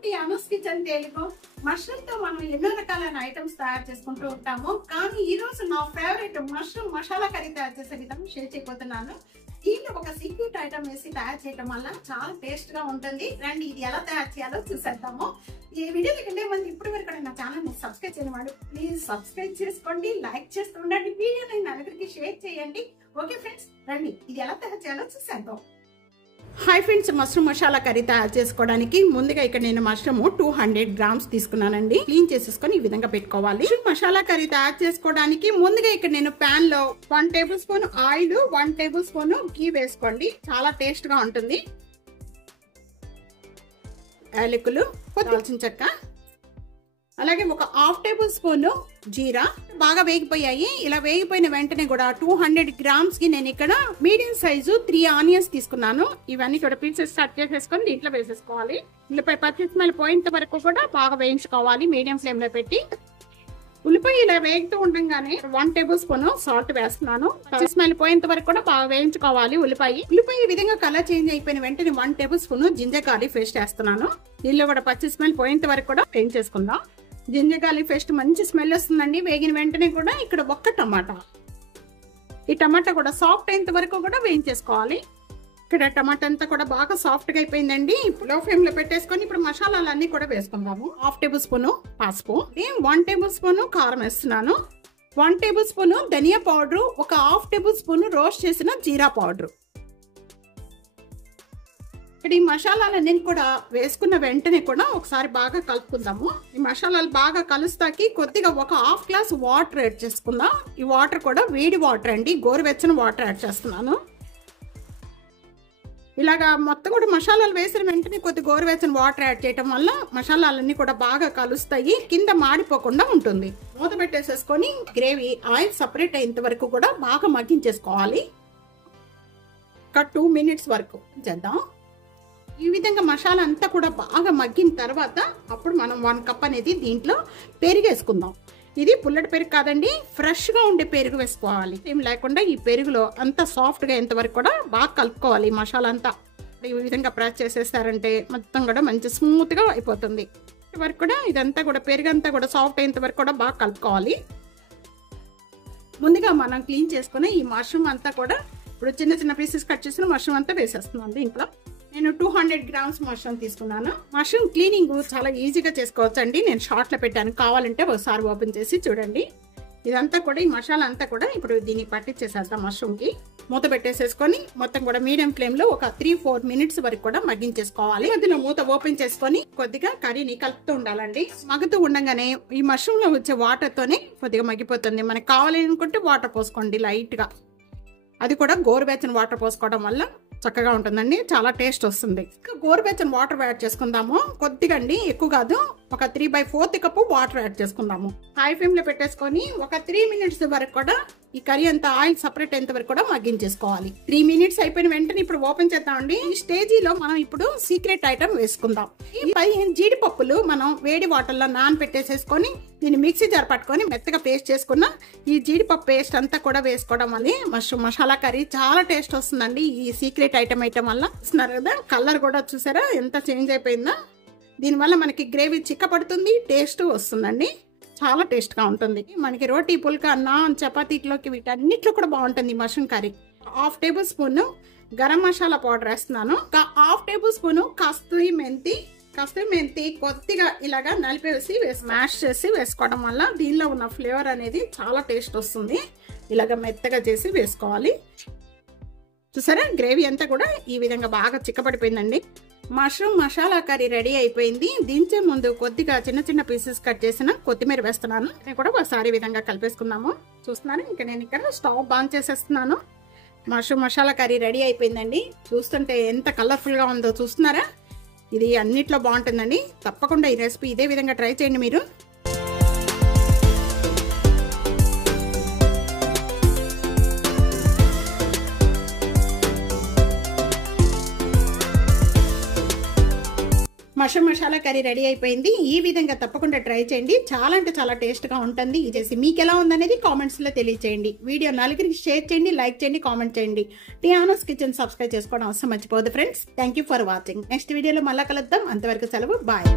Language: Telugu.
Welcome to Anu's kitchen Telugu. Mushroom తో మనం ఎన్నో రకాలైన ఐటమ్స్ తయారు చేసుకుంటూ ఉంటాము. కానీ ఈ రోజు నా ఫేవరెట్ మష్రూమ్ మసాలా కర్రీ తయారు చేసే విధానం షేర్ చేయబోతున్నాను. దీంట్లో ఒక సీక్రెట్ ఐటమ్ వేసి తయారు చేయడం వల్ల చాలా టేస్ట్ గా ఉంటుంది. రండి ఇది ఎలా తయారు చేయాలో చూసేద్దాము. ఈ వీడియోకి వెళ్ళే ముందు ఇప్పటి వరకు నా ఛానల్ ని సబ్స్క్రైబ్ చేయని వాడు ప్లీజ్ సబ్స్క్రైబ్ చేసుకోండి, లైక్ చేస్తూ ఉండండి, వీడియోని నలుగురికి షేర్ చేయండి. ఓకే ఫ్రెండ్స్, రండి ఇది ఎలా తయారు చేయాలో చూసేద్దాం. Hi friends, mushroom masala curry తయారు చేసుకోవడానికి ముందుగా ఇక్కడ నేను మష్రూమ్ 200 గ్రామ్స్ తీసుకున్నానండి. క్లీన్ చేసేసుకొని ఈ విధంగా పెట్టుకోవాలి. మసాలా కర్రీ తయారు చేసుకోవడానికి ముందుగా ఇక్కడ నేను పాన్ లో 1 table spoon oil, 1 table spoon ghee వేసుకోండి, చాలా టేస్ట్ గా ఉంటుంది. యాలకులు, దాల్చిన చెక్క, అలాగే ఒక 1/2 టేబుల్ స్పూన్ జీరా బాగా వేగిపోయాయి. ఇలా వేగిపోయిన వెంటనే కూడా 200 గ్రామ్స్ కి నేను ఇక్కడ మీడియం సైజు 3 ఆనియన్స్ తీసుకున్నాను. ఇవన్నీ కూడా పీసెస్ కట్ చేసేసుకొని దీంట్లో వేసేసుకోవాలి. ఉల్లిపాయ పచ్చి స్మెల్ పోయేంత వరకు కూడా బాగా వేయించుకోవాలి మీడియం ఫ్లేమ్ లో పెట్టి. ఉల్లిపాయ ఇలా వేగుతూ ఉండగానే 1 టేబుల్ స్పూన్ సాల్ట్ వేస్తున్నాను. పచ్చి స్మెల్ పోయేంత వరకు కూడా బాగా వేయించుకోవాలి ఉల్లిపాయ. ఈ విధంగా కలర్ చేంజ్ అయిపోయిన వెంటనే 1 table spoon ginger garlic paste వేస్తున్నాను. దీనిలో కూడా పచ్చి స్మెల్ పోయేంత వరకు కూడా వేయించేసుకుందాం. జింజర్ గార్లిక్ పేస్ట్ మంచి స్మెల్ వస్తుందండి. వేగిన వెంటనే కూడా ఇక్కడ ఒక్క టమాటా, ఈ టమాటా కూడా సాఫ్ట్ అయ్యేంత వరకు కూడా వేయించేసుకోవాలి. ఇక్కడ టమాటా అంతా కూడా బాగా సాఫ్ట్ గా అయిపోయిందండి. లో ఫ్లేమ్ లో పెట్టేసుకొని ఇప్పుడు మసాలాలన్నీ కూడా వేసుకుందాము. 1/2 టేబుల్ స్పూన్ పసుపు, 1 టేబుల్ స్పూన్ కారం వేస్తున్నాను, 1 టేబుల్ స్పూన్ ధనియా పౌడర్, ఒక 1/2 టేబుల్ స్పూన్ రోస్ట్ చేసిన జీరా పౌడర్. ఇక్కడ ఈ మసాలాలన్నీ కూడా వేసుకున్న వెంటనే కూడా ఒకసారి బాగా కలుపుకుందాము. ఈ మసాలాలు బాగా కలుస్తాకి కొద్దిగా ఒక 1/2 గ్లాస్ వాటర్ యాడ్ చేసుకుందాం. ఈ వాటర్ కూడా వేడి వాటర్ అండి, గోరువెచ్చని వాటర్ యాడ్ చేస్తున్నాను. ఇలాగా మొత్తం కూడా మసాలాలు వేసిన వెంటనే కొద్ది గోరువెచ్చని వాటర్ యాడ్ చేయడం వల్ల మసాలాలన్నీ కూడా బాగా కలుస్తాయి, కింద మాడిపోకుండా ఉంటుంది. మూత పెట్టేసేసుకొని గ్రేవీ ఆయిల్ సపరేట్ అయ్యేంత వరకు కూడా బాగా మగ్గించేసుకోవాలి. ఒక 2 మినిట్స్ వరకు చేద్దాం. ఈ విధంగా మసాలా అంతా కూడా బాగా మగ్గిన తర్వాత అప్పుడు మనం 1 కప్ అనేది దీంట్లో పెరుగు వేసుకుందాం. ఇది పుల్లటి పెరుగు కాదండి, ఫ్రెష్ గా ఉండే పెరుగు వేసుకోవాలి. ఏం లేకుండా ఈ పెరుగులో అంతా సాఫ్ట్ గా ఎంతవరకు కూడా బాగా కలుపుకోవాలి. ఈ మసాలా అంతా ఈ విధంగా ప్రెస్ చేసేస్తారంటే మొత్తం కూడా మంచి స్మూత్ గా అయిపోతుంది. వరకు కూడా ఇదంతా కూడా పెరుగు అంతా కూడా సాఫ్ట్ అయ్యేంత వరకు కూడా బాగా కలుపుకోవాలి. ముందుగా మనం క్లీన్ చేసుకుని ఈ మష్రూమ్ అంతా కూడా ఇప్పుడు చిన్న చిన్న పీసెస్ కట్ చేసిన మష్రూమ్ అంతా వేసేస్తున్నాను. దీంట్లో నేను 200 గ్రామ్స్ మష్రూమ్ తీసుకున్నాను. మష్రూమ్ క్లీనింగ్ చాలా ఈజీగా చేసుకోవచ్చు అండి. నేను షార్ట్ లో పెట్టాను, కావాలంటే ఒకసారి ఓపెన్ చేసి చూడండి. ఇదంతా కూడా ఈ మసాలా అంతా కూడా ఇప్పుడు దీనికి పట్టించేసేద్దాం. మష్రూమ్ కి మూత పెట్టేసేసుకొని మొత్తం కూడా మీడియం ఫ్లేమ్ లో ఒక 3-4 మినిట్స్ వరకు కూడా మగ్గించేసుకోవాలి. మధ్యలో మూత ఓపెన్ చేసుకొని కొద్దిగా కర్రీని కలుపుతూ ఉండాలండి. మగ్గుతూ ఉండగానే ఈ మష్రూమ్ లో వచ్చే వాటర్ తోనే కొద్దిగా మగ్గిపోతుంది. మనకి కావాలి అనుకుంటే వాటర్ పోసుకోండి లైట్ గా, అది కూడా గోరువెచ్చని వాటర్ పోసుకోవడం వల్ల చక్కగా ఉంటుందండి, చాలా టేస్ట్ వస్తుంది. గోరువెచ్చని వాటర్ యాడ్ చేసుకుందాము. కొద్దిగా అండి, ఎక్కువ కాదు, ఒక 3/4 కప్పు వాటర్ యాడ్ చేసుకుందాము. హై ఫ్లేమ్ లో పెట్టేసుకొని ఒక 3 మినిట్స్ వరకు కూడా ఈ కర్రీ అంతా ఆయిల్ సపరేట్ అయ్యేంత వరకు కూడా మగ్గించేసుకోవాలి. 3 మినిట్స్ అయిపోయిన వెంటనే ఇప్పుడు ఓపెన్ చేద్దామండి. ఈ స్టేజీలో మనం ఇప్పుడు సీక్రెట్ ఐటమ్ వేసుకుందాం. ఈ 15 జీడిపప్పులు మనం వేడి వాటర్ లో పెట్టేసేసుకొని దీన్ని మిక్సీ జార్ పట్టుకొని మెత్తగా పేస్ట్ చేసుకున్న ఈ జీడిపప్పు పేస్ట్ అంతా కూడా వేసుకోవడం వల్ల మష్రూమ్ మసాలా కర్రీ చాలా టేస్ట్ వస్తుందండి. ఈ సీక్రెట్ ఐటమ్ వల్ల చూస్తున్నారు కదా, కలర్ కూడా చూసారా ఎంత చేంజ్ అయిపోయిందో. దీనివల్ల మనకి గ్రేవీ చిక్కపడుతుంది, టేస్ట్ వస్తుందండి, చాలా టేస్ట్ గా ఉంటుంది. మనకి రోటీ, పుల్కా, నాన్, చపాతీలోకి వీటన్నిటిలో కూడా బాగుంటుంది mushroom curry. 1/2 table spoon garam masala powder వేస్తున్నాను. 1/2 టేబుల్ స్పూన్ కస్తూరి మెంతి కొద్దిగా ఇలాగా నలిపేసి మ్యాష్ చేసి వేసుకోవడం వల్ల దీనిలో ఉన్న ఫ్లేవర్ అనేది చాలా టేస్ట్ వస్తుంది. ఇలాగ మెత్తగా చేసి వేసుకోవాలి. చూసారా, గ్రేవీ అంతా కూడా ఈ విధంగా బాగా చిక్కబడిపోయిందండి. మష్రూమ్ మసాలా కర్రీ రెడీ అయిపోయింది. దించే ముందు కొద్దిగా చిన్న చిన్న పీసెస్ కట్ చేసిన కొత్తిమీర వేస్తున్నాను. నేను కూడా ఒకసారి విధంగా కలిపేసుకున్నాము. చూస్తున్నాను, ఇంకా నేను ఇక్కడ స్టవ్ ఆన్ చేసేస్తున్నాను. మష్రూమ్ మసాలా కర్రీ రెడీ అయిపోయిందండి. చూస్తుంటే ఎంత కలర్ఫుల్ గా ఉందో చూస్తున్నారా. ఇది అన్నిట్లో బాగుంటుందండి. తప్పకుండా ఈ రెసిపీ ఇదే విధంగా ట్రై చేయండి మీరు. మష్రూమ్ మసాలా కర్రీ రెడీ అయిపోయింది. ఈ విధంగా తప్పకుండా ట్రై చేయండి. చాలా అంటే చాలా టేస్ట్గా ఉంటుంది. ఇది చేసి మీకు ఎలా ఉందనేది కామెంట్స్లో తెలియచేయండి. వీడియో నలుగురికి షేర్ చేయండి, లైక్ చేయండి, కామెంట్ చేయండి. టియానాస్ కిచెన్ సబ్స్క్రైబ్ చేసుకోవడం అవసరం మర్చిపోదు friends. Thank you for watching. Next వీడియోలో మళ్ళా కలుద్దాం. అంతవరకు సెలవు. బాయ్.